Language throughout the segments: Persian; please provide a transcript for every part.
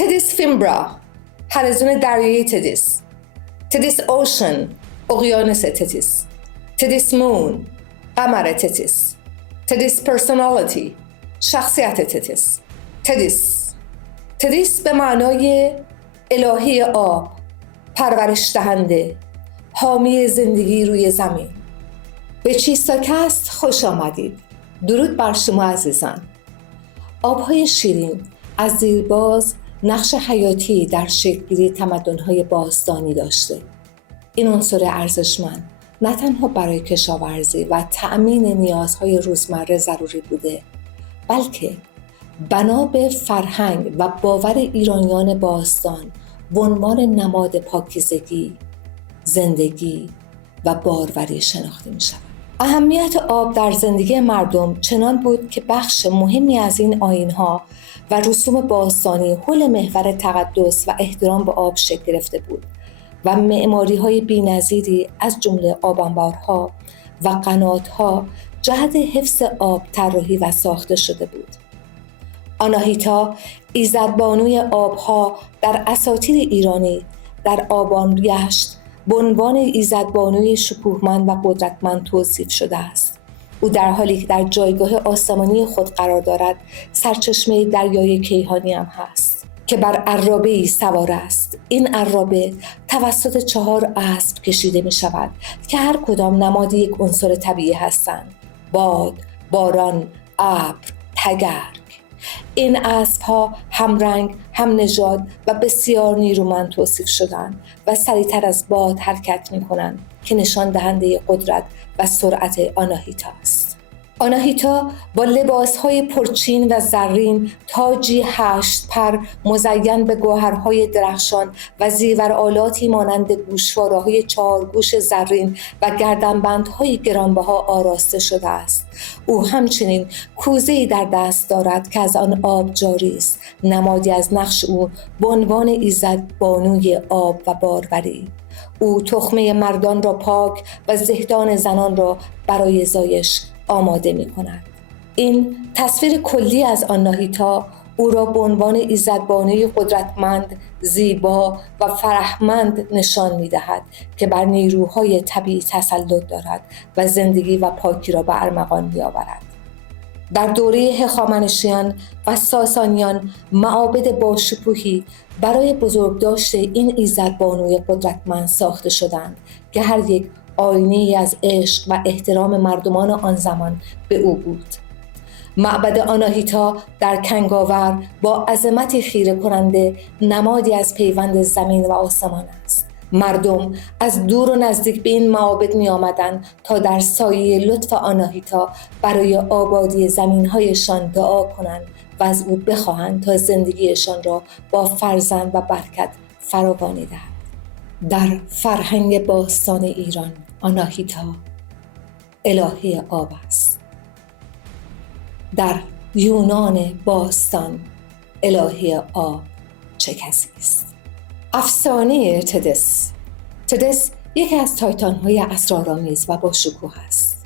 تدیس فیمبرا، حلزون دریایی تدیس. تدیس اوشن، اقیانوس تدیس. تدیس مون، قمر تدیس. تدیس پرسونالیتی، شخصیت تدیس. تدیس به معنای الهی آب، پرورش دهنده، حامی زندگی روی زمین. به چیستاکست خوش آمدید. درود بر شما عزیزان. آبهای شیرین از دیرباز نقش حیاتی در شکل‌گیری تمدن‌های باستانی داشته. این عنصر ارزشمند نه تنها برای کشاورزی و تأمین نیازهای روزمره ضروری بوده، بلکه بنا به فرهنگ و باور ایرانیان باستان به عنوان نماد پاکیزگی، زندگی و باروری شناخته می شود. اهمیت آب در زندگی مردم چنان بود که بخش مهمی از این آیین‌ها و رسوم باستانی حول محور تقدس و احترام به آب شکل گرفته بود و معماری‌های بی‌نظیری از جمله آبانبارها و قنات‌ها جهت حفظ آب طراحی و ساخته شده بود. آناهیتا، ایزدبانوی آبها در اساطیر ایرانی، در آبان گشت به عنوان ایزدبانوی شکوهمند و قدرتمند توصیف شده است. او در حالی که در جایگاه آسمانی خود قرار دارد، سرچشمه دریای کیهانی هم هست که بر عرابه‌ای سوار است. این عرابه توسط 4 اسب کشیده می شود که هر کدام نماد یک عنصر طبیعی هستند: باد، باران، ابر، تگرگ. این اسب‌ها هم رنگ، هم نژاد و بسیار نیرومند توصیف شدند و سریعتر از باد حرکت می‌کنند که نشان دهنده قدرت و سرعت آناهیتا است. آناهیتا با لباس‌های پرچین و زرین، تاجی 8 پر مزین به گوهرهای درخشان و زیورآلاتی مانند گوشواره‌های 4 گوش زرین و گردنبندهای گرانبها آراسته شده است. او همچنین کوزه‌ای در دست دارد که از آن آب جاری است، نمادی از نقش او به عنوان ایزدبانوی آب و باروری. او تخمه مردان را پاک و زهدان زنان را برای زایش آماده می کند. این تصویر کلی از آناهیتا او را به عنوان ایزدبانوی قدرتمند، زیبا و فرهمند نشان می دهد که بر نیروهای طبیعی تسلط دارد و زندگی و پاکی را به ارمغان می آورد. در دوره هخامنشیان و ساسانیان معابد باشکوهی برای بزرگداشت این ایزدبانوی قدرتمند ساخته شدند که هر یک آینه‌ای از عشق و احترام مردمان آن زمان به او بود. معبد آناهیتا در کنگاور با عظمتی خیره کننده نمادی از پیوند زمین و آسمان است. مردم از دور و نزدیک به این معابد می آمدند تا در سایه لطف آناهیتا برای آبادی زمین‌هایشان دعا کنند و از او بخواهند تا زندگیشان را با فرزند و برکت فراوانی دهد. در فرهنگ باستان ایران، آناهیتا الهه آب است. در یونان باستان، الهه آب چه کسی است؟ افسانه تدس. تدس یکی از تایتان‌های اسرارآمیز و با شکوه است.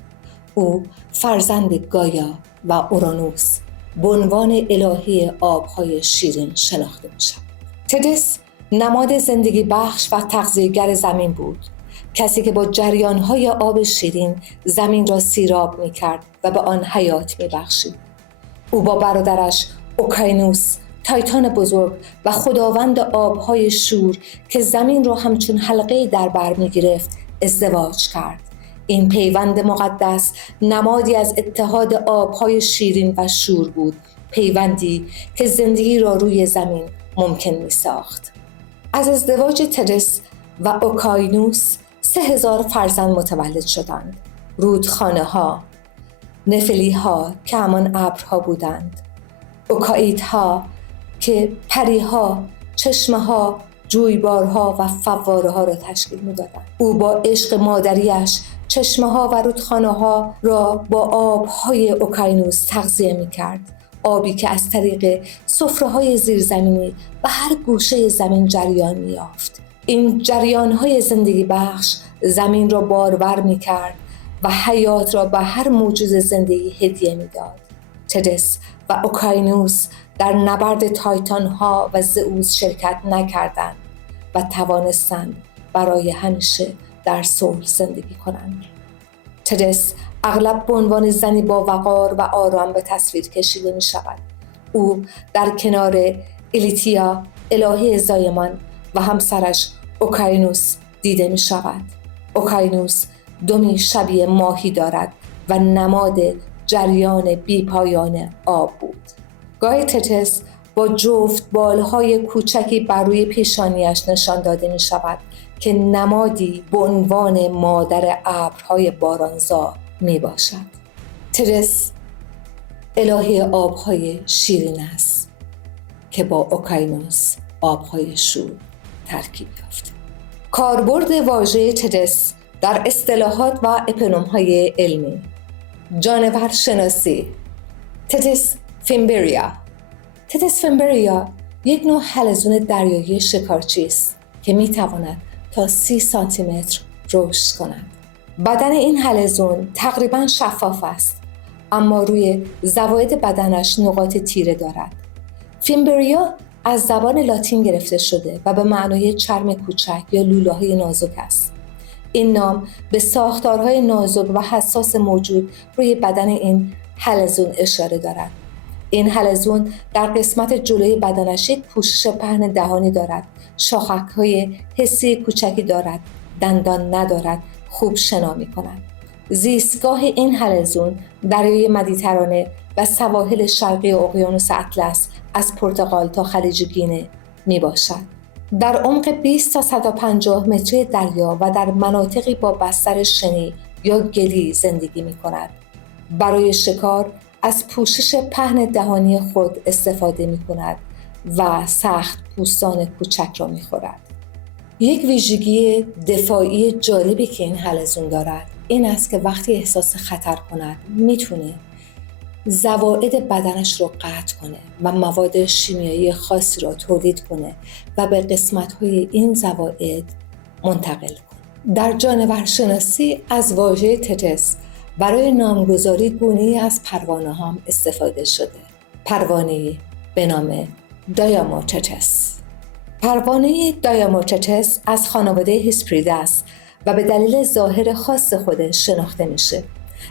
او فرزند گایا و اورانوس به عنوان الهه آب‌های شیرین شناخته می‌شود. تدس نماد زندگی بخش و تغذیه‌گر زمین بود، کسی که با جریان‌های آب شیرین زمین را سیراب می‌کرد و به آن حیات می‌بخشید. او با برادرش اوکاینوس، تایتان بزرگ و خداوند آب‌های شور که زمین را همچون حلقه‌ای در بر می‌گرفت، ازدواج کرد. این پیوند مقدس نمادی از اتحاد آب‌های شیرین و شور بود، پیوندی که زندگی را روی زمین ممکن می‌ساخت. از ازدواج تدس و اوکاینوس 3000 فرزند متولد شدند. رودخانه‌ها، نفلی‌ها که همان ابرها بودند، اوکائیدها که پری‌ها، چشمه‌ها، جویبارها و فواره‌ها را تشکیل می‌دادند. او با عشق مادریش چشمه‌ها و رودخانه‌ها را با آب‌های اوکاینوس تغذیه می‌کرد، آبی که از طریق سفره‌های زیرزمینی به هر گوشه زمین جریان می‌یافت. این جریان‌های زندگی بخش زمین را بارور می‌کرد و حیات را به هر موجود زندگی هدیه می‌داد. تدس و اوکاینوس در نبرد تایتان ها و زئوس شرکت نکردند و توانستند برای همیشه در صلح زندگی کنند. تدس اغلب به عنوان زنی با وقار و آرام به تصویر کشیده می شود. او در کنار الیتیا الهه زایمان و همسرش اوکاینوس دیده می شود. اوکاینوس دمی شبیه ماهی دارد و نماد جریان بی پایان آب بود. گاهی تتس با جفت بالهای کوچکی بر روی پیشانیش نشان داده می شود که نمادی به عنوان مادر ابرهای بارانزا می باشد. تتس الهه آبهای شیرین است که با اوکاینوس آبهای شور ترکیب یافته. کاربرد واژه تتس در اصطلاحات و اپونیم‌های علمی: جانور شناسی، تتس فیمبریا. تتس فیمبریا یک نوع حلزون دریایی شکارچی است که میتواند تا 30 سانتی متر رشد کند. بدن این حلزون تقریباً شفاف است، اما روی زواید بدنش نقاط تیره دارد. فیمبریا از زبان لاتین گرفته شده و به معنای چرم کوچک یا لوله‌های نازک است. این نام به ساختارهای نازک و حساس موجود روی بدن این حلزون اشاره دارد. این حلزون در قسمت جلوی بدنش یک پوشش پهن دهانی دارد، شاخک‌های حسی کوچکی دارد، دندان ندارد، خوب شنا می‌کند. زیستگاه این حلزون دریای مدیترانه و سواحل شرقی اقیانوس اطلس از پرتغال تا خلیج گینه می باشد. در عمق 20 تا 150 متری دریا و در مناطقی با بستر شنی یا گلی زندگی می کند. برای شکار از پوشش پهن دهانی خود استفاده می کند و سخت پوستان کوچک را می خورد. یک ویژگی دفاعی جالبی که این حلزون دارد این است که وقتی احساس خطر کند میتونه زواید بدنش رو قطع کنه و مواد شیمیایی خاصی را تولید کنه و به قسمت‌های این زواید منتقل کنه. در جانورشناسی از واژه تتس برای نامگذاری گونه‌ای از پروانه هم استفاده شده. پروانه‌ای به نام دیاموتتس. پروانه دیاموتتس از خانواده هیسپریده است و به دلیل ظاهر خاص خودش شناخته میشه.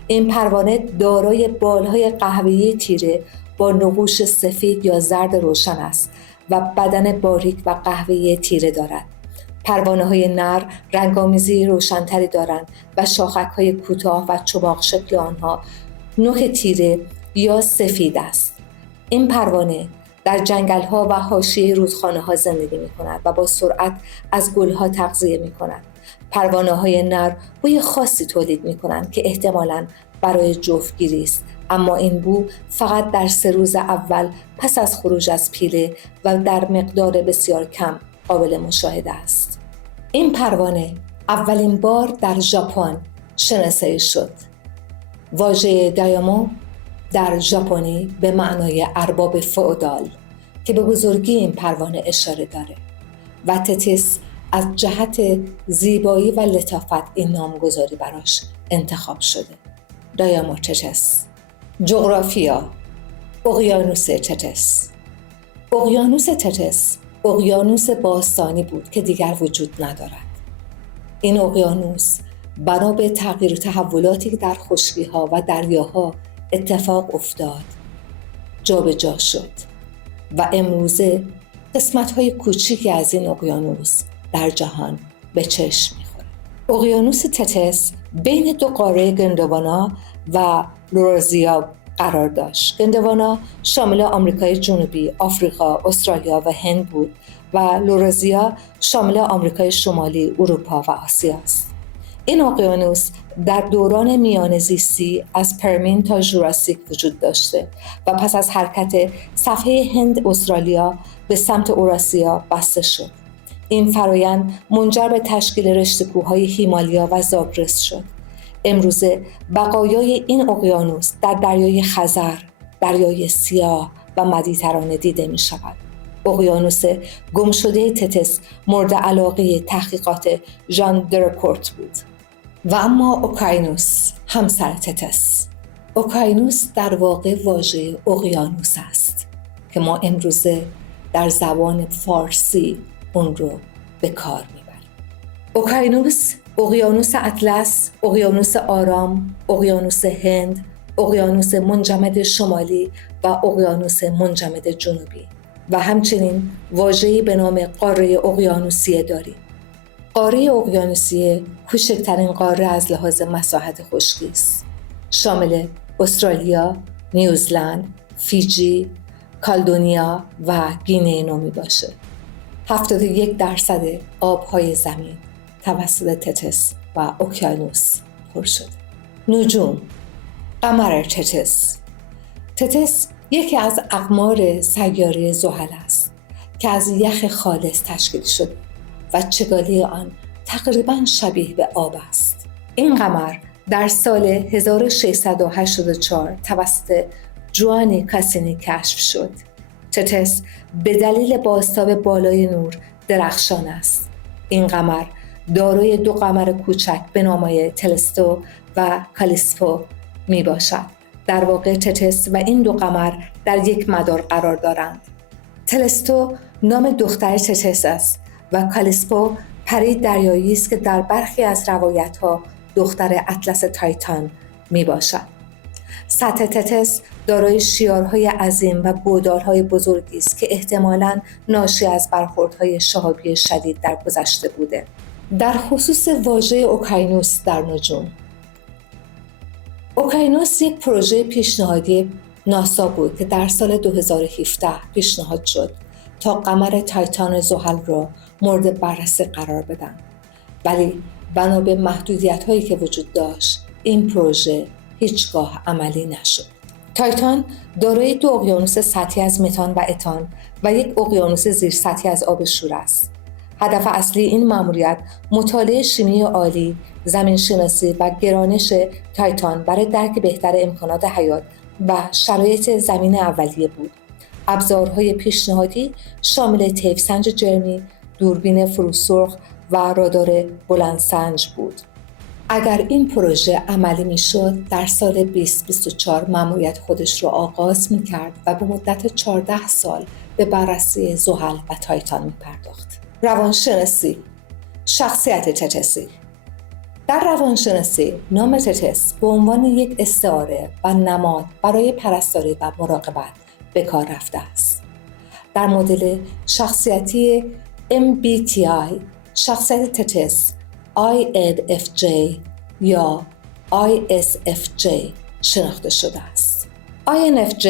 این پروانه دارای بالهای قهوه‌ای تیره با نقوش سفید یا زرد روشن است و بدن باریک و قهوه‌ای تیره دارد. پروانه‌های نر رنگامیزی روشن‌تری دارند و شاخک‌های کوتاه و چباق شکل آنها نوک تیره یا سفید است. این پروانه در جنگل‌ها و حاشیه رودخانه‌ها زندگی می‌کند و با سرعت از گل‌ها تغذیه می‌کند. پروانه‌های نر بوی خاصی تولید می‌کنند که احتمالاً برای جفتگیری است، اما این بو فقط در 3 روز اول پس از خروج از پیله و در مقدار بسیار کم قابل مشاهده است. این پروانه اولین بار در ژاپن شناسایی شد. واژه دایامو در ژاپنی به معنای ارباب فئودال که به بزرگی این پروانه اشاره داره و تتس از جهت زیبایی و لطافت این نامگذاری براش انتخاب شده. دیاموتتس. جغرافیا: اقیانوس تتس. اقیانوس تتس اقیانوس باستانی بود که دیگر وجود ندارد. این اقیانوس بنا به تغییر و تحولاتی که در خشکی‌ها و دریاها اتفاق افتاد جابجا شد و امروزه قسمت‌های کوچیکی از این اقیانوس در جهان به چشم می‌خورد. اقیانوس تتس بین 2 قاره گوندوانا و لورازیا قرار داشت. گوندوانا شامل آمریکای جنوبی، آفریقا، استرالیا و هند بود و لورازیا شامل آمریکای شمالی، اروپا و آسیا است. این اقیانوس در دوران میانه زیستی از پرمین تا ژوراسیک وجود داشته و پس از حرکت صفحه هند استرالیا به سمت اوراسیا بسته شد. این فرایند منجر به تشکیل رشته کوههای هیمالیا و زاگرس شد. امروزه بقایای این اقیانوس در دریای خزر، دریای سیاه و مدیترانه دیده می شود. اقیانوس گمشده تتس مورد علاقه تحقیقات ژان درکورت بود. و اما اوکاینوس همسر تتس. اوکاینوس در واقع واژه اقیانوس است که ما امروزه در زبان فارسی اون رو به کار میبریم. اوکیانوس، اقیانوس اطلس، اقیانوس آرام، اقیانوس هند، اقیانوس منجمد شمالی و اقیانوس منجمد جنوبی و همچنین واژه‌ای به نام قاره اقیانوسیه داریم. قاره اقیانوسیه کوچکترین قاره از لحاظ مساحت خشکی است. شامل استرالیا، نیوزلند، فیجی، کالدونیا و گینه نو میباشه. 71% آبهای زمین توسط تتس و اقیانوس پر شده. نجوم، قمر تتس. تتس یکی از اقمار سیاره زحل است که از یخ خالص تشکیل شده و چگالی آن تقریباً شبیه به آب است. این قمر در سال 1684 توسط جوانی کاسینی کشف شد. تتس به دلیل بازتاب بالای نور درخشان است. این قمر دارای دو قمر کوچک به نامهای تلستو و کالیسپو می باشد. در واقع تتس و این دو قمر در یک مدار قرار دارند. تلستو نام دختر تتس است و کالیسپو پری دریایی است که در برخی از روایت‌ها دختر اطلس تایتان می باشد. سطح تتس دارای شیارهای عظیم و گودالهای بزرگی است که احتمالاً ناشی از برخوردهای شهابی شدید در گذشته بوده. در خصوص واژه اوکیانوس در نجوم، اوکیانوس یک پروژه پیشنهادی ناسا بود که در سال 2017 پیشنهاد شد تا قمر تایتان زحل را مورد بررسی قرار بدن. ولی بنا به محدودیت‌هایی که وجود داشت این پروژه هیچگاه عملی نشد. تایتان دارای 2 اقیانوس سطحی از متان و اتان و 1 اقیانوس زیر سطحی از آب شور است. هدف اصلی این مأموریت مطالعه شیمی عالی، زمین‌شناسی و گرانش تایتان برای درک بهتر امکانات حیات و شرایط زمین اولیه بود. ابزارهای پیشنهادی شامل طیف‌سنج جرمی، دوربین فروسرخ و رادار بلندسنج بود. اگر این پروژه عملی میشد، در سال 2024 مأموریت خودش را آغاز میکرد و به مدت 14 سال به بررسی زحل و تایتان میپرداخت. روانشناسی، شخصیت تتسی. در روانشناسی نام تتس به عنوان یک استعاره و نماد برای پرستاری و مراقبت به کار رفته است. در مدل شخصیتی MBTI شخصیت تتس INFJ یا ISFJ شناخته شده است. INFJ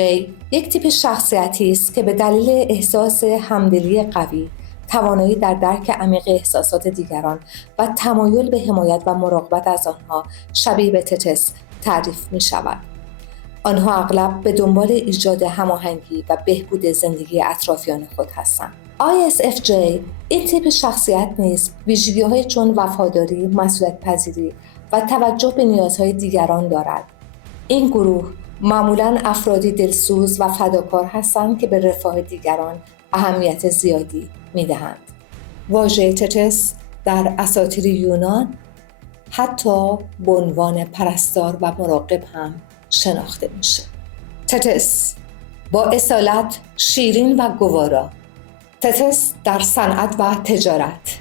یک تیپ شخصیتی است که به دلیل احساس همدلی قوی، توانایی در درک عمیق احساسات دیگران و تمایل به حمایت و مراقبت از آنها شبیه به تتس تعریف می شود. آنها اغلب به دنبال ایجاد هماهنگی و بهبود زندگی اطرافیان خود هستند. ISFJ این تیپ شخصیت نیز ویژگی‌های چون وفاداری، مسئولیت‌پذیری و توجه به نیازهای دیگران دارد. این گروه معمولاً افرادی دلسوز و فداکار هستند که به رفاه دیگران اهمیت زیادی می‌دهند. واژه تتس در اساطیر یونان حتی به عنوان پرستار و مراقب هم شناخته میشه. تتس با اصالت شیرین و گوارا. تتس در صنعت و تجارت.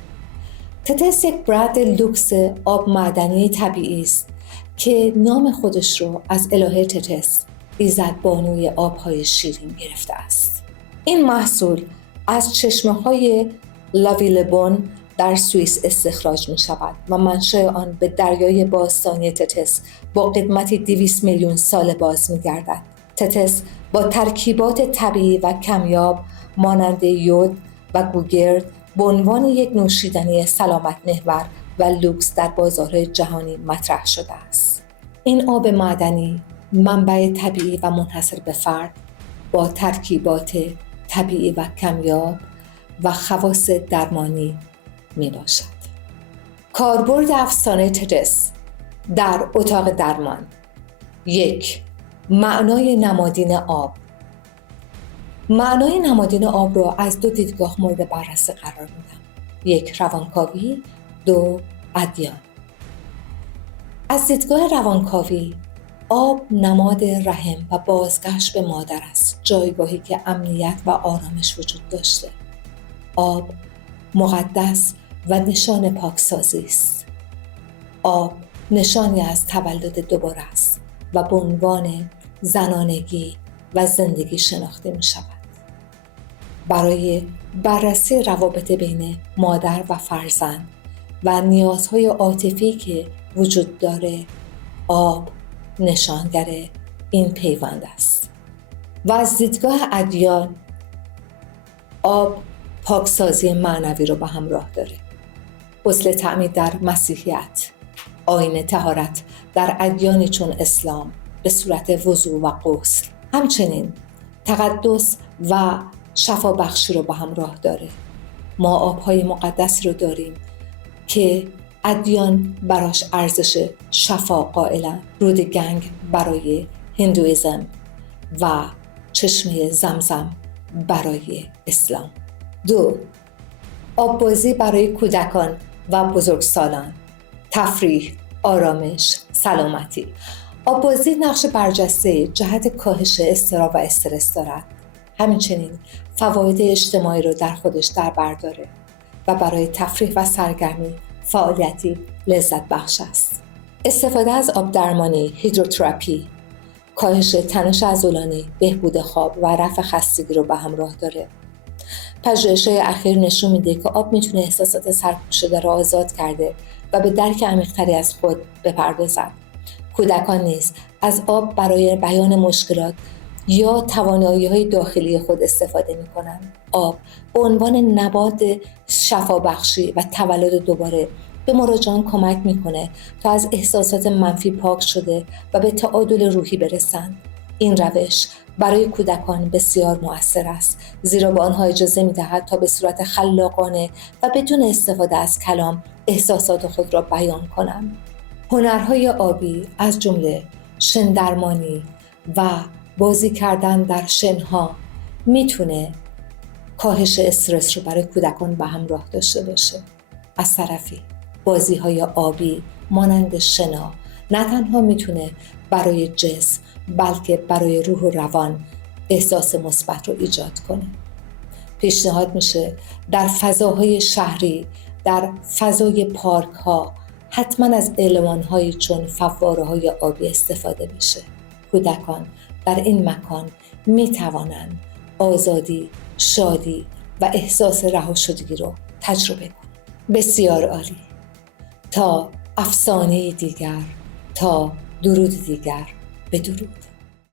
تتس یک برند لوکس آب معدنی طبیعی است که نام خودش رو از الهه تتس، ایزدبانوی آبهای شیرین گرفته است. این محصول از چشمه‌های لاویلبون در سوئیس استخراج می شود و منشأ آن به دریای باستانی تتس با قدمتی 200 میلیون سال باز می گردد. تتس با ترکیبات طبیعی و کمیاب مانند یود و گوگرد به عنوان یک نوشیدنی سلامت محور و لوکس در بازارهای جهانی مطرح شده است. این آب معدنی منبع طبیعی و منحصر به فرد با ترکیبات طبیعی و کمیاب و خواص درمانی می باشد. کاربرد افسانه تتس در اتاق درمان. 1. معنای نمادین آب. معنای نمادین آب را از 2 دیدگاه مورد بررسی قرار میدم. 1. روانکاوی. 2. ادیان. از دیدگاه روانکاوی، آب نماد رحم و بازگشت به مادر است، جایگاهی که امنیت و آرامش وجود داشته. آب مقدس و نشان پاکسازی است. آب نشانی از تولد دوباره است و به عنوان زنانگی و زندگی شناخته می شود. برای بررسی روابط بین مادر و فرزند و نیازهای عاطفی که وجود داره، آب نشانگر این پیوند است. و از دیدگاه ادیان، آب پاکسازی معنوی رو به همراه داره. غسل تعمید در مسیحیت، آیین طهارت در ادیانی چون اسلام به صورت وضو و غسل، همچنین تقدس و شفا بخشی رو به همراه داره. ما آبهای مقدس رو داریم که ادیان براش ارزش شفا قائلن. رود گنگ برای هندویزم و چشمه زمزم برای اسلام. 2. آببازی برای کودکان و بزرگسالان، تفریح، آرامش، سلامتی. آببازی نقش برجسته جهت کاهش اضطراب و استرس دارد. همچنین فواید اجتماعی رو در خودش در بر داره و برای تفریح و سرگرمی فعالیتی لذت بخش است. استفاده از آب درمانی، هیدروتراپی، کاهش تنش عضلانی، بهبود خواب و رفع خستگی رو به همراه داره. پژوهش‌های اخیر نشون میده که آب میتونه احساسات سرکوب شده را آزاد کرده و به درک عمیق‌تری از خود بپردازد. کودکان نیز از آب برای بیان مشکلات یا توانایی‌های داخلی خود استفاده می‌کنند. آب به عنوان نبات شفابخشی و تولد دوباره به مراجعان کمک می‌کنه تا از احساسات منفی پاک شده و به تعادل روحی برسند. این روش برای کودکان بسیار مؤثر است، زیرا به آنها اجازه می‌دهد تا به صورت خلاقانه و بدون استفاده از کلام احساسات خود را بیان کنند. هنرهای آبی از جمله شن‌درمانی و بازی کردن در شن‌ها میتونه کاهش استرس رو برای کودکان به همراه داشته باشه. از طرفی بازی‌های آبی مانند شنا نه تنها میتونه برای جسم بلکه برای روح و روان احساس مثبت رو ایجاد کنه. پیشنهاد میشه در فضاهای شهری، در فضای پارک‌ها حتما از المان‌هایی چون فواره‌های آبی استفاده بشه. کودکان در این مکان میتوانند آزادی، شادی و احساس رهاشدگی رو تجربه کنند. بسیار عالی. تا افسانه دیگر، تا درود دیگر، بدرود.